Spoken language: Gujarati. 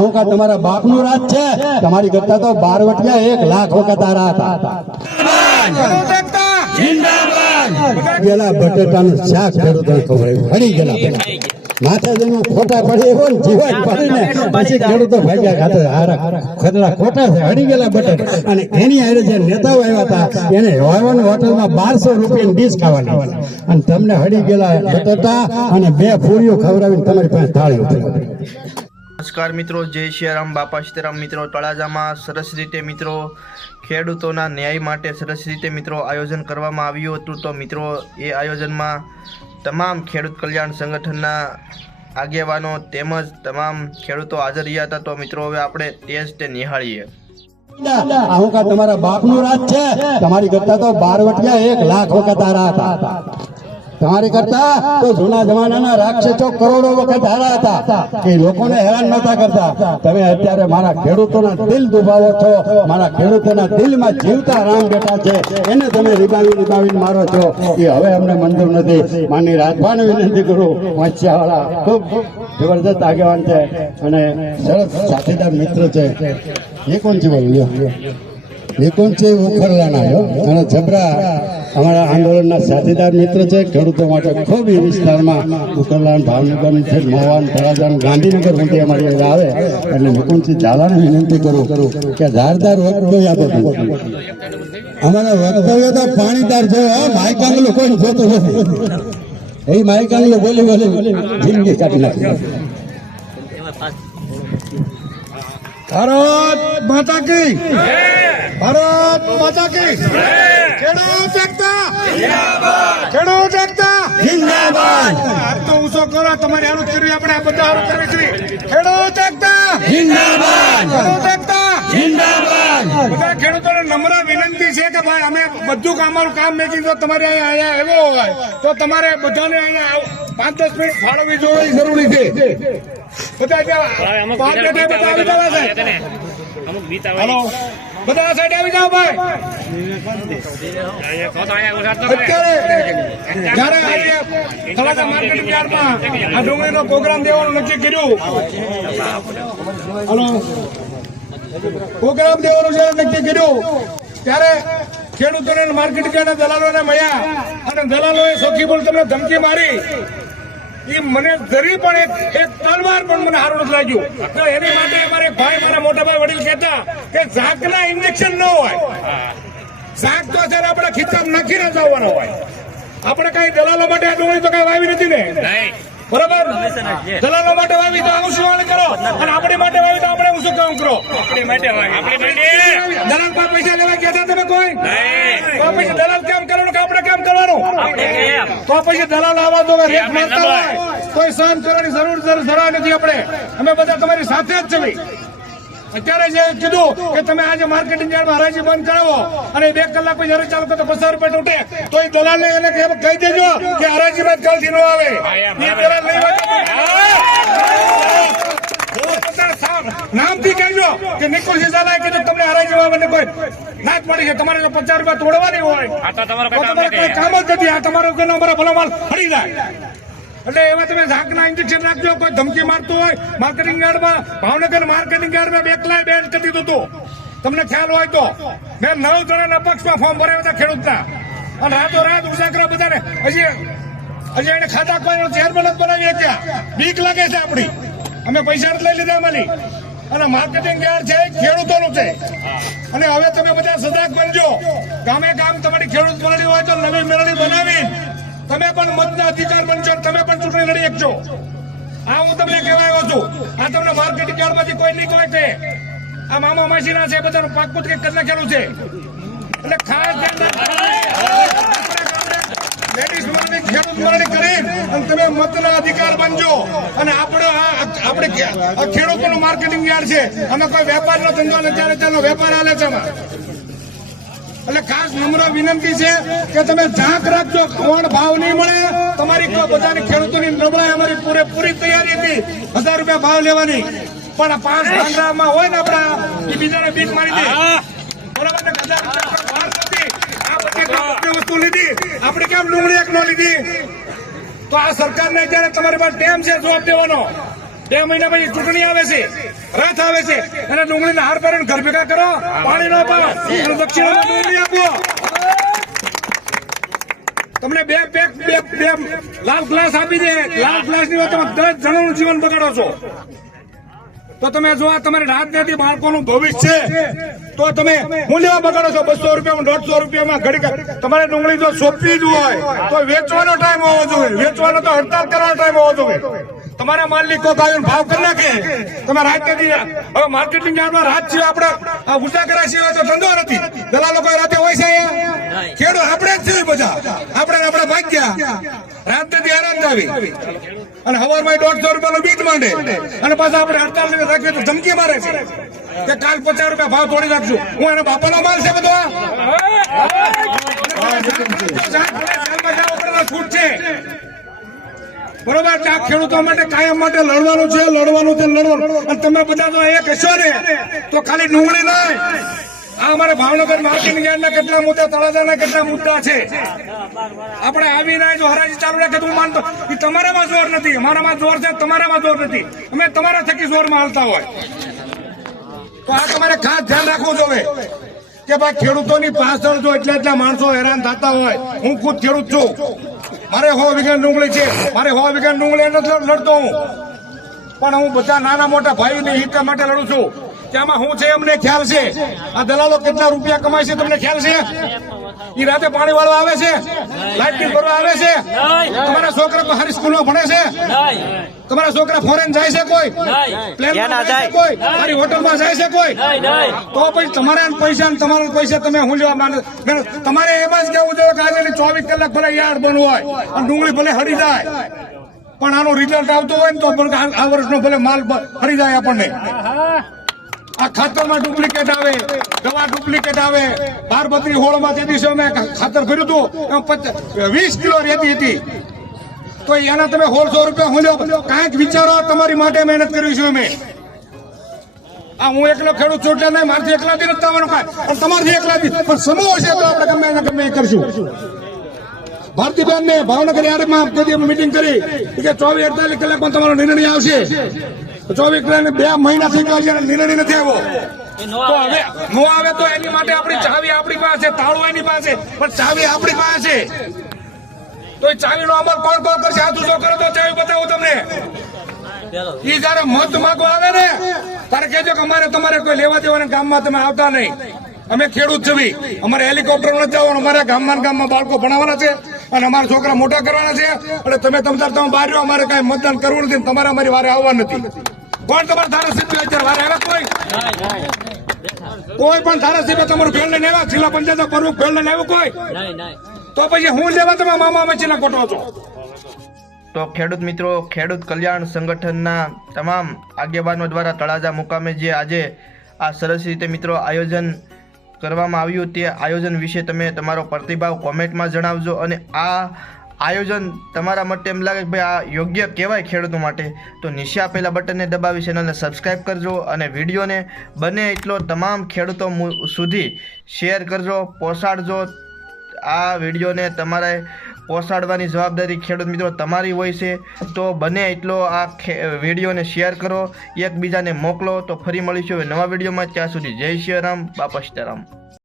હું કા તમારા બાપ નું રાજ છે? તમારી કરતા તો 12 વટિયા 1 લાખ વખત આ હતા. ગેલા બટેટાનું શાક ખેડૂતોને ખવડાવ્યું, હળી ગયેલા માથે જઈને ખોટા પડી એવો જીવન પડીને પછી ખેડૂતો ભાગ્યા ખાતે ખતરા ખોટા છે, હળી ગયેલા બટેટા. અને એની હારે જે નેતાઓ આવ્યા હતા એને હોવાનું હોટલમાં 1200 રૂપિયાની ડીશ ખાવાની, અને તમને હળી ગયેલા બટેટા અને 2 પૂરીઓ ખવડાવીને તમારી પાસે થાળી ઉતરાવી. નમસ્કાર મિત્રો, જય સિયારામ, બાપા સીતારામ. મિત્રો તળાજામાં સરસ રીતે મિત્રો ખેડૂતોના ન્યાય માટે સરસ રીતે મિત્રો આયોજન કરવામાં આવ્યું હતું. તો મિત્રો એ આયોજનમાં તમામ ખેડૂત કલ્યાણ સંગઠનના આગેવાનો તેમજ તમામ ખેડૂતો હાજર રહ્યા હતા. તો મિત્રો હવે આપણે તે નિહાળીએ. હું કા તમારા બાપ નું રાજ છે? તમારી કરતા તો 12 વટિયા 1 લાખ વખત હારા હતા. તમારી કરતા તો જૂના જમાનાના રાક્ષસો કરોડો વખત હારા હતા કે લોકોને હેરાન નતા કરતા. તમે અત્યારે મારા ખેડૂતોના દિલ દુભાવો છો, મારા ખેડૂતોના દિલમાં જીવતા રામ બેઠા છે એને તમે રીબાવીને મારો છો. એ હવે અમને મંજૂર નથી. માનની રાજભાને વિનંતી કરું, વાંચ્યાવાળા ખૂબ જબરદસ્ત આગેવાન છે અને સરસ સાથીદાર મિત્ર છે. એ કોણ છે બોલ્યો? એ કોણ છે? ઉખરલાના અને જબરા અમારા આંદોલનના સાથીદાર મિત્ર છે. ખેડૂતો માટે ખૂબ એ વિસ્તારમાં ઉખરલાન, ભાવનગર છે, મહુવા, તળાજા, ગાંધીનગર સુધી અમારી આવે એટલે મુકુંદસિંહ ઝાલાને વિનંતી કરું કે ધારદાર વક્તવ્ય આપો. અમારા વક્તવ્ય તો પાણીદાર છે. માયકાંગલો કોઈ જોતો નથી. એ માયકાંગલો બોલી જિંદગી કાઢી નાખી. ભારત માતા કી, ભારત માતા કી. ખેડૂત એકતા જિંદાબાદ, ખેડૂત એકતા જિંદાબાદ. હાથ તો ઊંચો કરો. તમારે આનું કર્યું, આપણે આ બધા આનું કરવી છે. ખેડૂત એકતા જિંદાબાદ, ખેડૂત એકતા જિંદાબાદ. બધા ખેડૂતોને નમ્ર વિનંતી છે કે ભાઈ અમે બધું અમારું કામ મેકિંગ જો તમારે અહીંયા એવો હોય તો તમારે બધાને અહીંયા 5-10 મિનિટ ફાળવવી જોવી જરૂરી છે. બધા બધા સાઈડ આવી જાઓ ભાઈ. જયારે આજે તળાજા માર્કેટિંગ યાર્ડમાં આ ડુંગળીનો પ્રોગ્રામ દેવાનું નક્કી કર્યું, પ્રોગ્રામ દેવાનું છે નક્કી કર્યું, ત્યારે ખેડૂતોને માર્કેટિંગ યાર્ડના દલાલોને મળ્યા અને દલાલોએ સૌથી બોલ તમને ધમકી મારી. એ મને જરી પણ એક તલવાર પણ મને સારું નથી લાગ્યું. તો એની માટે અમારે ભાઈ, મારા મોટા ભાઈ વડીલ કહેતા કે ઝાકના ઇન્જેક્શન ન હોય. ઝાક તો અત્યારે આપણે ખીચામાં નાખીને જ આવવાનો હોય. આપણે કઈ દલાલો માટે આ ડુંગળી તો કઈ વાવી નથી ને, બરાબર? દલાલો માટે વાવી તો આવું શું કરો, અને આપણી માટે વાવી તો આપણે શું કામ કરો? દલાલ પર પૈસા લેવા ગયા હતા તમે કોઈ? તો પછી દલાલ કેમ કરવાનું કે આપણે કેમ કરવાનું? તો પછી દલાલ આવા તો રેટ મારતા હોય કોઈ સહન કરવાની જરૂર નથી. અમે બધા તમારી સાથે જ છીએ. અત્યારે જે કીધું કે તમે આજે માર્કેટિંગ યાર્ડમાં હરાજી બંધ કરાવો અને 2 કલાક પછી હરાજી ચાલુ કરો તો 50 રૂપિયા તૂટે, તો એ દલાલને એને કહી દેજો કે હરાજી બાદ કાલથી ન આવે. એ દલાલ નામથી કહેજો કે નિકુલસિંહ ઝાલાએ કીધું તમને હરાજીમાં મને કોઈ નાચ પડી છે, તમારે 50 રૂપિયા તોડવાની હોય તો તમારે કોઈ કામ જ નથી. આ તમારો અમારા ભલો માલ ફરી જાય. એટલે એવા તમે ઝાકના ઇન્જેક્શન રાખજો. કોઈ ધમકી મારતું હોય માર્કેટિંગ યાર્ડમાં, ભાવનગર માર્કેટિંગ યાર્ડમાં 2 કલાક બેન કરી દીધું હતું, તમને ખ્યાલ હોય તો. મેં 9 જણાના અપક્ષમાં ફોર્મ ભરાયા હતા ખેડૂતના, અને રાતોરાત ઉજાગરા બધાને હજી એને ખાતા કોઈ ચેરમેન જ બનાવી શક્યા. બીક લાગે છે આપણી. અમે પૈસા લઈ લીધા અમારી. અને માર્કેટિંગ યાર્ડ છે ખેડૂતોનું છે. અને હવે તમે બધા સજાગ બનજો. ગામે ગામ તમારી ખેડૂત મેળવી હોય તો નવી મેળવી બનાવી તમે પણ મતના અધિકાર બનશો, તમે પણ ચૂંટણી લડી શકશો. આ હું તમને કહેવા આવ્યો છું. આ તમને માર્કેટિંગ યાર્ડમાંથી કોઈ નહીં કહે છે આ મામા માસીના છે, બધાનું પાકપુત કંઈક કરી નાખેલું છે. એટલે ખાસ લેડીઝ મરણી, ખેડૂત મરણી કરી અને તમે મતના અધિકાર બનજો. અને આપણે ખેડૂતોનું માર્કેટિંગ યાર્ડ છે. અમે કોઈ વેપારનો ધંધો નથી, અત્યારનો વેપાર હાલે છે. એટલે ખાસ નમ્ર વિનંતી છે કે તમે ઝાંક રાખજો. કોણ ભાવ નહીં મળે. તમારી બધાની ખેડૂતોની નબળાઈ અમારી પૂરેપૂરી તૈયારી હતી 1000 રૂપિયા ભાવ લેવાની, પણ 5 ભાંગરામાં હોય ને આપડા એ બીજાને બીક મારી દે, બરાબર ને? 1000 રૂપિયા ભાવ નથી. આ બધી વસ્તુ લીધી, આપણે કેમ ડુંગળી એક ન લીધી? તો આ સરકારને જયારે તમારી પાસે ટેમ છે જવાબ દેવાનો. 2 મહિના પછી ચૂંટણી આવે છે, રથ આવે છે, અને ડુંગળીના હાર પહેરીને ઘર ભેગા કરો, પાણી નો પાડો અને દક્ષિણામાં ડુંગળી આપો. તમને બે લાલ ગ્લાસ આપી દે, લાલ ગ્લાસ ની વાત તમે 10 જણાનું જીવન બગાડો છો. તો તમે જો આ તમારી રાજનીતિ બાળકોનું ભવિષ્ય છે, તો તમે મૂલ્ય બગાડો છો. 200 રૂપિયામાં 150 રૂપિયામાં ઘડી તમારે ડુંગળી જો સોંપવી જ હોય તો વેચવાનો ટાઈમ હોવો જોઈએ, વેચવાનો તો હડતાલ કરવાનો ટાઈમ હોવો જોઈએ. તમારા માલની કોક આવીને ભાવ કરી નાખે, તમે રાજનીતિ હવે માર્કેટિંગ યાર્ડમાં રાત છે, આપણે ઉષા કર્યા સિવાય તો ધંધો નથી. દલાલો કોઈ રાતે હોય છે અહીંયા? ખેડૂત આપણે જ છે બધા, આપણે ભાગ્યા રાજનીતિ હેરાન આવી અને હવારમાં 150 રૂપિયાનું બીજ માંડે અને પાછા આપણે હડતાલ રાખીએ તો ધમકી મારે છે કે કાલ 50 રૂપિયા ભાવ તોડી નાખશું. હું એનો બાપાનો માલ છે બધો, છૂટ છે બરોબર. આ ખેડૂતો માટે કાયમ માટે લડવાનું છે, લડવાનું. અને તમે બધા જો એક હશો ને તો ખાલી ડુંગળી નહીં, આ અમારે ભાવનગર માર્કેટિંગ યાર્ડના કેટલા મુદ્દા, તળાજાના કેટલા મુદ્દા છે. આપણે આવીને જો હરાજી ચાલુ રાખે તો હું માનતો કે તમારામાં જોર નથી, અમારામાં જોર છે, તમારામાં જોર નથી. અમે તમારા થકી જોરમાં હાલતા હોય તો આ તમારે ખાસ ધ્યાન રાખવું જોઈએ કે ભાઈ ખેડૂતોની પાછળ જો એટલા માણસો હેરાન થતા હોય. હું ખુદ ખેડૂત છું, મારે 100 વીઘા ડુંગળી છે, મારે 100 વીઘા ડુંગળી નથી લડતો હું, પણ હું બધા નાના મોટા ભાઈઓની હિત માટે લડું છું. કે આમાં શું છે અમને ખ્યાલ છે. આ દલાલો કેટલા રૂપિયા કમાય છે તમને ખ્યાલ છે? એ રાતે પાણી વાળવા આવે છે, લાઇટ બિલ ભરવા આવે છે. તમારા છોકરા તો સારી સ્કૂલમાં ભણે છે? તમારા છોકરા ફોરેન જાય છે? કોઈ પ્લેનમાં જાય છે? કોઈ સારી હોટલમાં જાય છે? કોઈ? તો પછી તમારા પૈસા તમે હું લેવા માંગે? તમારે એમ જ કેવું જોઈએ કે આજે 24 કલાક ભલે યાર્ડ બંધ હોય અને ડુંગળી ભલે હળી જાય, પણ આનો રિઝલ્ટ આવતો હોય ને તો આ વર્ષનો ભલે માલ હળી જાય આપણને. આ ખાતરમાં ડુપ્લિકેટ આવે, દવા ડુપ્લિકેટ આવે. 12 હોળમાં તે દિવસે અમે ખાતર ભર્યું હતું, એમાં 20 કિલો રહેતી હતી, તો એના તમે 1600 રૂપિયા હું લો. કાંઈક વિચારો, તમારી માટે મહેનત કરી છે અમે. આ હું એકલો ખેડૂત છું એટલે નહીં, મારથી એકલાથી નથી થવાનું કાંઈ, પણ તમારથી એકલાથી પણ સમૂહ હશે તો આપણે ગમે એ કરશું. ભારતીબેન ને ભાવનગર યાર્ડમાં મીટિંગ કરી કે 24-48 કલાકમાં તમારો નિર્ણય આવશે. 24 કલાક 2 મહિના થઈ ગયા છે, નિર્ણય નથી આવ્યો. તો હવે નો આવે તો એની માટે આપણી ચાવી આપણી પાસે, તાળું એની પાસે, પણ ચાવી આપણી પાસે છે. તો એ ચાવીનો અમલ કોણ કરશે? હાથ ઊંચો કરો તો ચાવી બતાવું તમને. ઈ જયારે મત માંગવા આવે ને ત્યારે કહેજો કે તમારે કોઈ લેવા દેવાના ગામમાં તમે આવતા નહીં. અમે ખેડૂત છીએ, અમારે હેલિકોપ્ટર નથી જવાનું, અમારે ગામમાં બાળકો ભણાવવાના છે અને અમારા છોકરા મોટા કરવાના છે. એટલે તમે બહાર રહ્યો, અમારે કઈ મતદાન કરવું નથી, તમારે અમારી વારે આવવા નથી. કોણ તમારા ધારાસભ્ય અત્યારે વારે આવ્યા? કોઈ પણ ધારાસભ્ય તમારું ફેલ લઈને આવ્યા? જિલ્લા પંચાયત પ્રમુખ ફેલ લઈને આવ્યું કોઈ? તો પછી હું લેવા તમે મામા મચીના કોટો છો. તો ખેડૂત મિત્રો, ખેડૂત કલ્યાણ સંગઠનના તમામ આગેવાનો દ્વારા તળાજા મુકામે જે આજે આ સરસ રીતે મિત્રો આયોજન કરવામાં આવ્યું, તે આયોજન વિશે તમે તમારો પ્રતિભાવ કોમેન્ટમાં જણાવજો. અને આ આયોજન તમારા માટે એમ લાગે કે ભાઈ આ યોગ્ય કહેવાય ખેડૂતો માટે, તો નીચે આપેલા બટનને દબાવી ચેનલને સબસ્ક્રાઈબ કરજો અને વિડીયોને બને એટલો તમામ ખેડૂતો સુધી શેર કરજો, પહોંચાડજો. આ વિડીયોને તમારે પહોંચાડવાની જવાબદારી ખેડૂત મિત્રો તમારી હોય છે. તો બને એટલો આ વિડીયોને શેર કરો, એકબીજાને મોકલો. તો ફરી મળીશું નવા વિડીયોમાં. ત્યાં સુધી જય શ્રી રામ, બાપા સીતારામ.